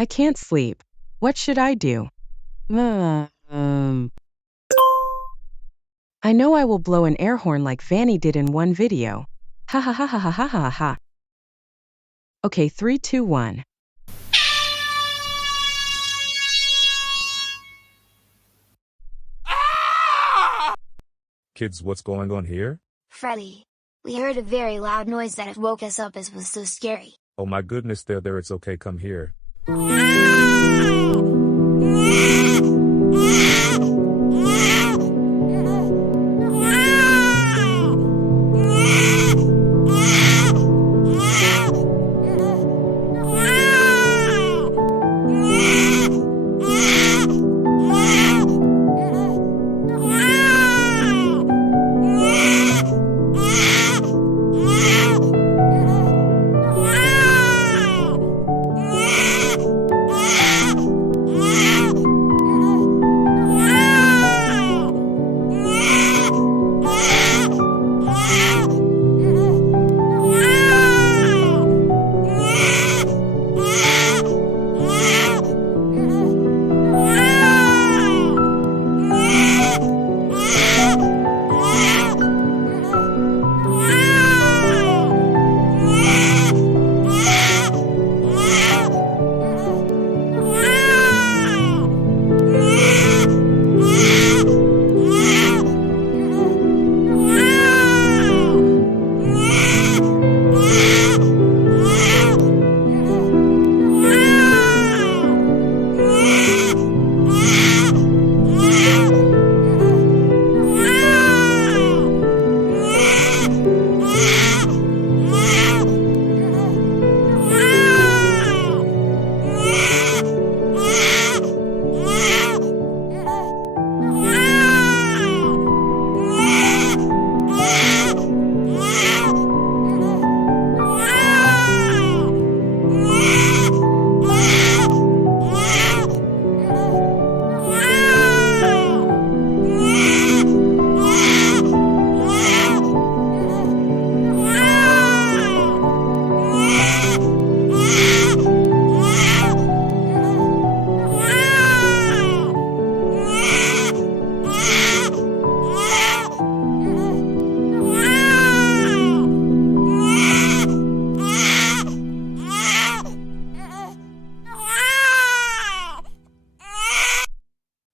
I can't sleep. What should I do? I know I will blow an air horn like Vanny did in one video. Ha ha ha ha ha ha ha ha. Okay, 3, 2, 1. Kids, what's going on here? Freddy, we heard a very loud noise that it woke us up. It was so scary. Oh my goodness, there, it's okay, come here.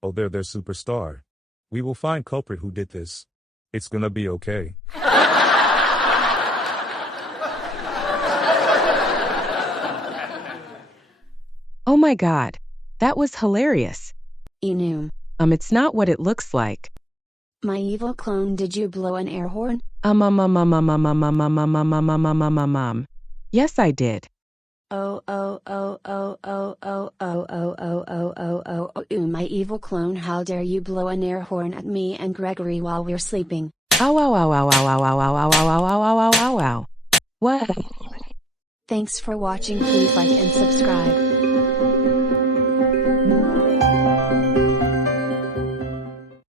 Oh, their superstar. We will find culprit who did this. It's gonna be okay. Oh my god. That was hilarious. Enum. It's not what it looks like. My evil clone, did you blow an air horn? Yes, I did. My evil clone, how dare you blow an air horn at me and Gregory while we're sleeping? Ow, ow, ow, ow, ow, ow, ow, ow, ow, ow, ow, ow, ow, ow, ow. What? Thanks for watching. Please like and subscribe.